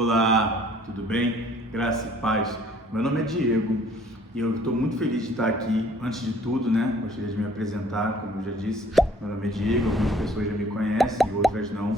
Olá, tudo bem? Graça e paz. Meu nome é Diego e eu estou muito feliz de estar aqui. Antes de tudo, gostaria de me apresentar, como eu já disse. Meu nome é Diego, algumas pessoas já me conhecem e outras não.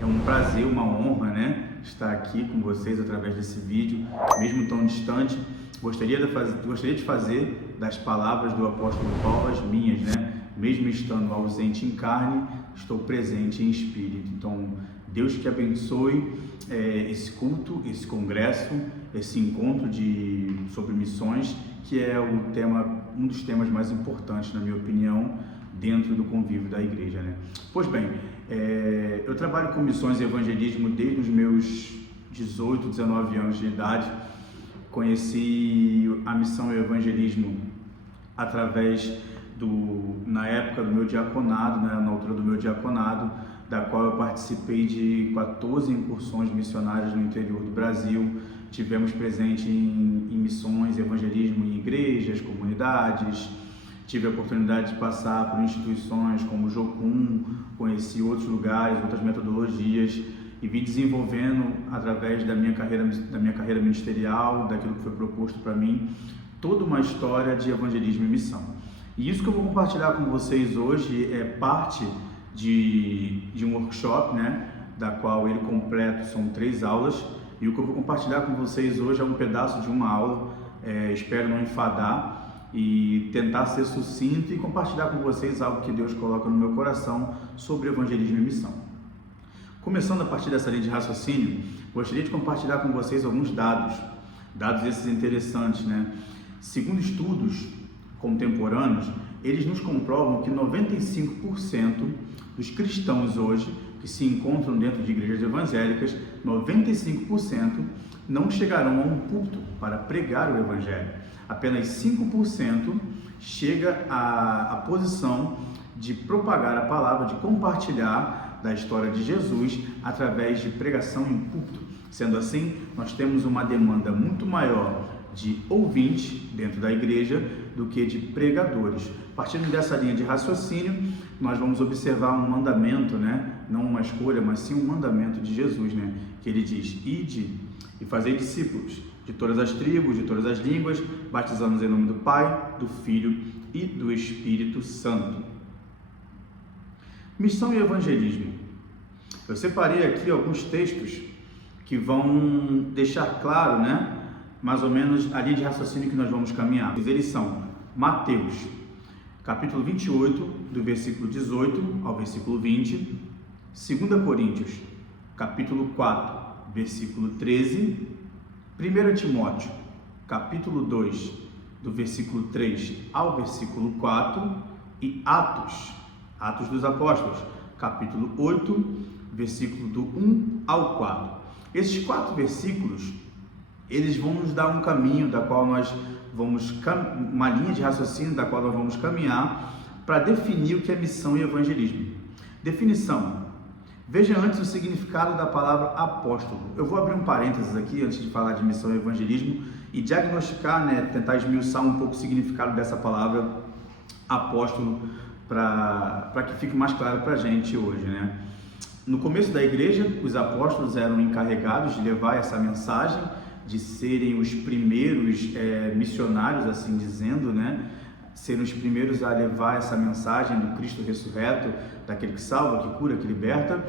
É um prazer, uma honra, estar aqui com vocês através desse vídeo, mesmo tão distante. Gostaria de fazer das palavras do apóstolo Paulo as minhas, Mesmo estando ausente em carne, estou presente em espírito. Então, Deus que abençoe esse culto, esse congresso, esse encontro sobre missões, que é um dos temas mais importantes, na minha opinião, dentro do convívio da igreja, Pois bem, eu trabalho com missões e evangelismo desde os meus 18, 19 anos de idade. Conheci a missão e o evangelismo através na época do meu diaconado, na altura do meu diaconado, da qual eu participei de 14 incursões missionárias no interior do Brasil. Tivemos presente em missões e evangelismo em igrejas, comunidades. Tive a oportunidade de passar por instituições como o Jocum, conheci outros lugares, outras metodologias e vim desenvolvendo através da minha carreira ministerial, daquilo que foi proposto para mim, toda uma história de evangelismo e missão. E isso que eu vou compartilhar com vocês hoje é parte de um workshop, da qual ele completo são 3 aulas, e o que eu vou compartilhar com vocês hoje é um pedaço de uma aula. Espero não enfadar e tentar ser sucinto e compartilhar com vocês algo que Deus coloca no meu coração sobre evangelismo e missão. Começando a partir dessa linha de raciocínio, gostaria de compartilhar com vocês alguns dados esses interessantes, Segundo estudos contemporâneos, eles nos comprovam que 95% dos cristãos hoje que se encontram dentro de igrejas evangélicas, 95% não chegarão a um púlpito para pregar o evangelho. Apenas 5% chega à posição de propagar a palavra, de compartilhar da história de Jesus através de pregação em púlpito. Sendo assim, nós temos uma demanda muito maior de ouvintes dentro da igreja do que de pregadores. Partindo dessa linha de raciocínio, nós vamos observar um mandamento, não uma escolha, mas sim um mandamento de Jesus, que ele diz: ide e fazei discípulos de todas as tribos, de todas as línguas, batizando-os em nome do Pai, do Filho e do Espírito Santo. Missão e evangelismo. Eu separei aqui alguns textos que vão deixar claro, mais ou menos a linha de raciocínio que nós vamos caminhar. Eles são Mateus, capítulo 28, do versículo 18 ao versículo 20, 2 Coríntios, capítulo 4, versículo 13, 1 Timóteo, capítulo 2, do versículo 3 ao versículo 4 e Atos dos Apóstolos, capítulo 8, versículo do 1 ao 4. Esses 4 versículos, eles vão nos dar um caminho da qual nós vamos, uma linha de raciocínio da qual nós vamos caminhar para definir o que é missão e evangelismo. Definição. Veja antes o significado da palavra apóstolo. Eu vou abrir um parênteses aqui antes de falar de missão e evangelismo e diagnosticar, tentar esmiuçar um pouco o significado dessa palavra apóstolo para que fique mais claro para a gente hoje, No começo da igreja, os apóstolos eram encarregados de levar essa mensagem, de serem os primeiros missionários, assim dizendo, serem os primeiros a levar essa mensagem do Cristo ressurreto, daquele que salva, que cura, que liberta.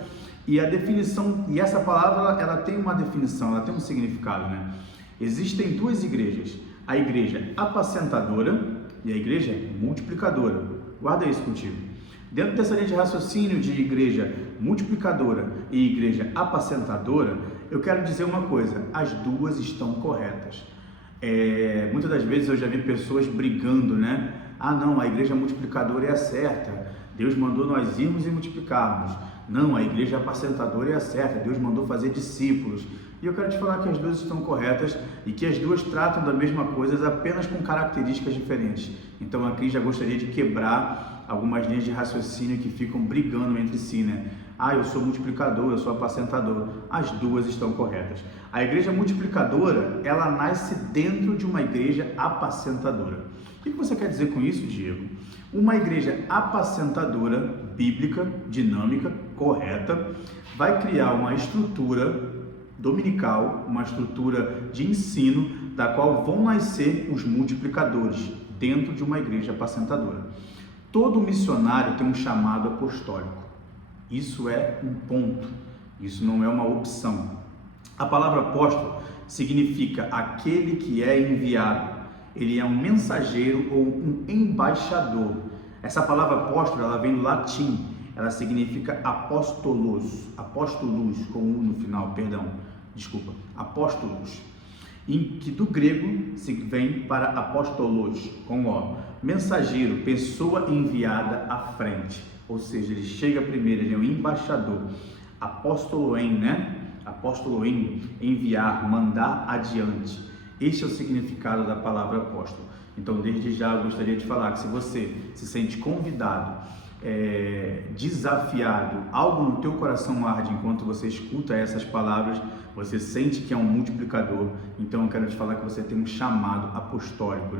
E a definição, e essa palavra, ela tem uma definição, ela tem um significado, Existem 2 igrejas, a igreja apacentadora e a igreja multiplicadora. Guarda isso contigo. Dentro dessa linha de raciocínio de igreja multiplicadora e igreja apacentadora, eu quero dizer uma coisa: as duas estão corretas. Muitas das vezes eu já vi pessoas brigando, Ah, não, a igreja multiplicadora é a certa, Deus mandou nós irmos e multiplicarmos. Não, a igreja apacentadora é a certa, Deus mandou fazer discípulos. E eu quero te falar que as duas estão corretas e que as duas tratam da mesma coisa, apenas com características diferentes. Então aqui já gostaria de quebrar algumas linhas de raciocínio que ficam brigando entre si, Ah, eu sou multiplicador, eu sou apacentador. As duas estão corretas. A igreja multiplicadora, ela nasce dentro de uma igreja apacentadora. O que você quer dizer com isso, Diego? Uma igreja apacentadora, bíblica, dinâmica, correta, vai criar uma estrutura dominical, uma estrutura de ensino da qual vão nascer os multiplicadores dentro de uma igreja apacentadora. Todo missionário tem um chamado apostólico. Isso é um ponto, isso não é uma opção. A palavra apóstolo significa aquele que é enviado. Ele é um mensageiro ou um embaixador. Essa palavra apóstolo, ela vem do latim, ela significa apóstolos, com U no final, apóstolos, que do grego se vem para apóstolos, com O, mensageiro, pessoa enviada à frente, ou seja, ele chega primeiro, ele é um embaixador, apóstoloem, apóstoloem, enviar, mandar adiante. Este é o significado da palavra apóstolo. Então, desde já eu gostaria de falar que se você se sente convidado, desafiado, algo no teu coração arde enquanto você escuta essas palavras, você sente que é um multiplicador, então eu quero te falar que você tem um chamado apostólico,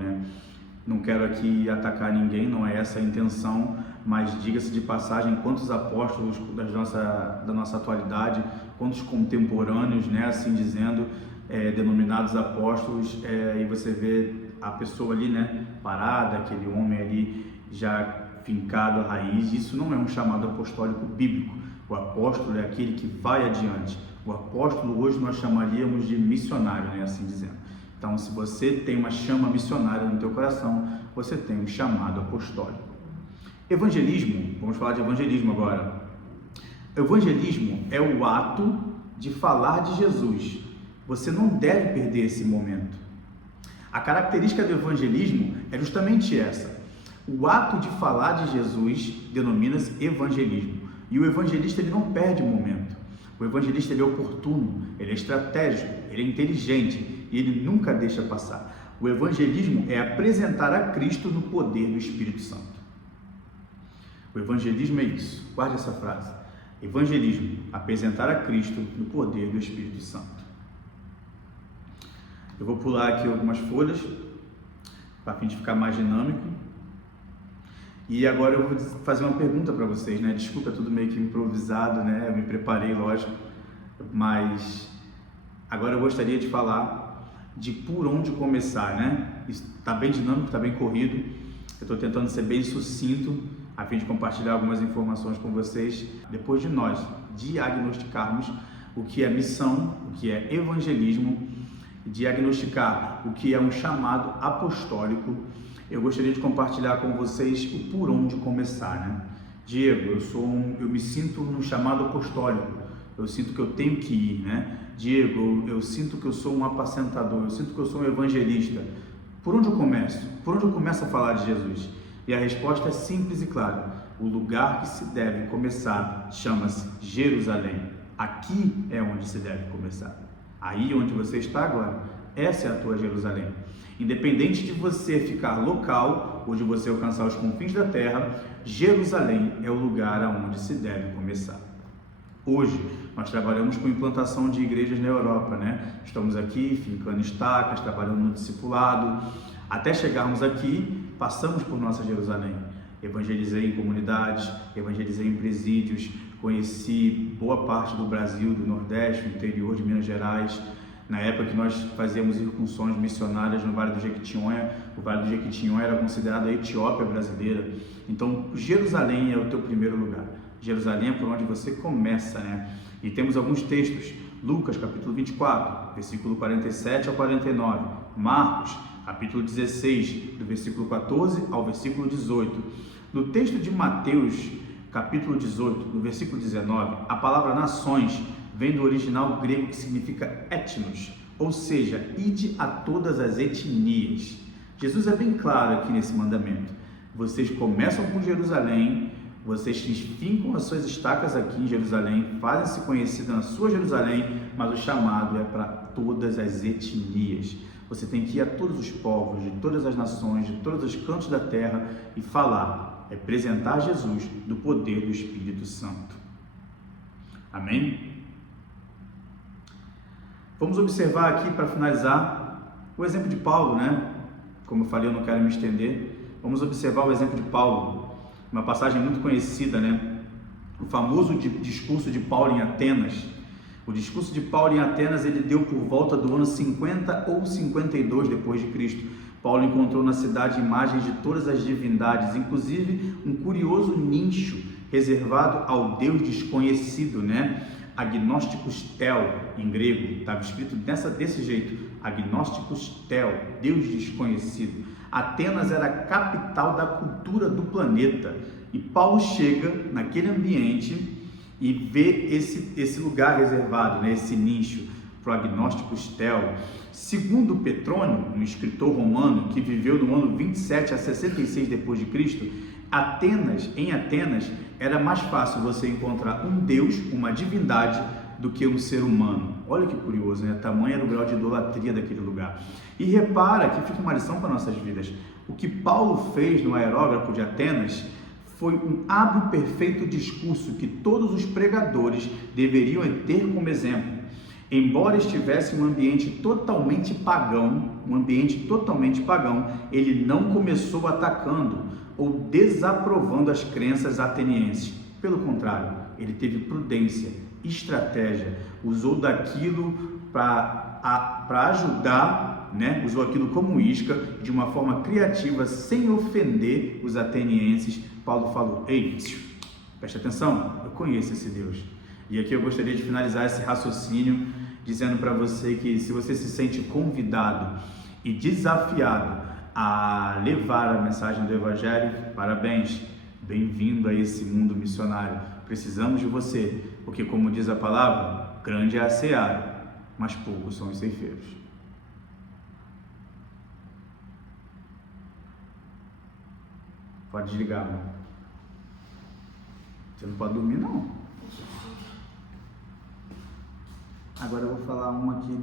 Não quero aqui atacar ninguém, não é essa a intenção, mas diga-se de passagem, quantos apóstolos da nossa atualidade, quantos contemporâneos, assim dizendo, denominados apóstolos, e você vê a pessoa ali, parada, aquele homem ali já fincado à raiz. Isso não é um chamado apostólico bíblico. O apóstolo é aquele que vai adiante. O apóstolo hoje nós chamaríamos de missionário, assim dizendo. Então, se você tem uma chama missionária no teu coração, você tem um chamado apostólico. Evangelismo, vamos falar de evangelismo agora. Evangelismo é o ato de falar de Jesus. Você não deve perder esse momento. A característica do evangelismo é justamente essa. O ato de falar de Jesus denomina-se evangelismo. E o evangelista ele não perde o momento. O evangelista ele é oportuno, ele é estratégico, ele é inteligente e ele nunca deixa passar. O evangelismo é apresentar a Cristo no poder do Espírito Santo. O evangelismo é isso. Guarde essa frase. Evangelismo, apresentar a Cristo no poder do Espírito Santo. Eu vou pular aqui algumas folhas para a fim de ficar mais dinâmico. E agora eu vou fazer uma pergunta para vocês, Desculpa, é tudo meio que improvisado, Eu me preparei, lógico, mas agora eu gostaria de falar de por onde começar, Está bem dinâmico, está bem corrido. Eu estou tentando ser bem sucinto a fim de compartilhar algumas informações com vocês, depois de nós diagnosticarmos o que é missão, o que é evangelismo, diagnosticar o que é um chamado apostólico. Eu gostaria de compartilhar com vocês o por onde começar, Diego, eu me sinto no chamado apostólico, eu sinto que eu tenho que ir, Diego, eu sinto que eu sou um apacentador, eu sinto que eu sou um evangelista. Por onde eu começo? Por onde eu começo a falar de Jesus? E a resposta é simples e clara. O lugar que se deve começar chama-se Jerusalém. Aqui é onde se deve começar. Aí onde você está agora, essa é a tua Jerusalém. Independente de você ficar local ou de você alcançar os confins da terra, Jerusalém é o lugar aonde se deve começar. Hoje, nós trabalhamos com implantação de igrejas na Europa, Estamos aqui fincando estacas, trabalhando no discipulado. Até chegarmos aqui, passamos por nossa Jerusalém. Evangelizei em comunidades, evangelizei em presídios, conheci boa parte do Brasil, do Nordeste, do interior de Minas Gerais. Na época que nós fazíamos incursões missionárias no Vale do Jequitinhonha, o Vale do Jequitinhonha era considerado a Etiópia brasileira. Então, Jerusalém é o teu primeiro lugar. Jerusalém é por onde você começa, E temos alguns textos. Lucas, capítulo 24, versículo 47 ao 49. Marcos, capítulo 16, do versículo 14 ao versículo 18. No texto de Mateus, capítulo 18, no versículo 19, a palavra nações vem do original grego que significa etnos, ou seja, ide a todas as etnias. Jesus é bem claro aqui nesse mandamento. Vocês começam com Jerusalém, vocês fincam as suas estacas aqui em Jerusalém, fazem-se conhecidas na sua Jerusalém, mas o chamado é para todas as etnias. Você tem que ir a todos os povos, de todas as nações, de todos os cantos da terra e falar, representar Jesus do poder do Espírito Santo. Amém? Vamos observar aqui, para finalizar, o exemplo de Paulo, Como eu falei, eu não quero me estender. Vamos observar o exemplo de Paulo, uma passagem muito conhecida, O famoso discurso de Paulo em Atenas, O discurso de Paulo em Atenas ele deu por volta do ano 50 ou 52 depois de Cristo. Paulo encontrou na cidade imagens de todas as divindades, inclusive um curioso nicho reservado ao Deus desconhecido, né? Agnósticos tel, em grego, estava escrito desse jeito, Agnósticos tel, Deus desconhecido. Atenas era a capital da cultura do planeta, e Paulo chega naquele ambiente e vê esse lugar reservado, né, esse nicho para o Agnósticos tel. Segundo Petrônio, um escritor romano que viveu no ano 27 a 66 depois de Cristo, em Atenas era mais fácil você encontrar um deus, uma divindade, do que um ser humano. Olha que curioso, né? Tamanho era o grau de idolatria daquele lugar. E repara que fica uma lição para nossas vidas. O que Paulo fez no aerógrafo de Atenas foi um hábil, perfeito discurso que todos os pregadores deveriam ter como exemplo. Embora estivesse em um ambiente totalmente pagão, ele não começou atacando ou desaprovando as crenças atenienses. Pelo contrário, ele teve prudência, estratégia, usou daquilo para ajudar, né? Usou aquilo como isca, de uma forma criativa, sem ofender os atenienses. Paulo falou: ei, preste atenção, eu conheço esse Deus. E aqui eu gostaria de finalizar esse raciocínio dizendo para você que, se você se sente convidado e desafiado a levar a mensagem do Evangelho, parabéns, bem-vindo a esse mundo missionário. Precisamos de você, porque, como diz a palavra, grande é a seara, mas poucos são os ceifeiros. Pode desligar, mano. Você não pode dormir, não. Agora eu vou falar uma aqui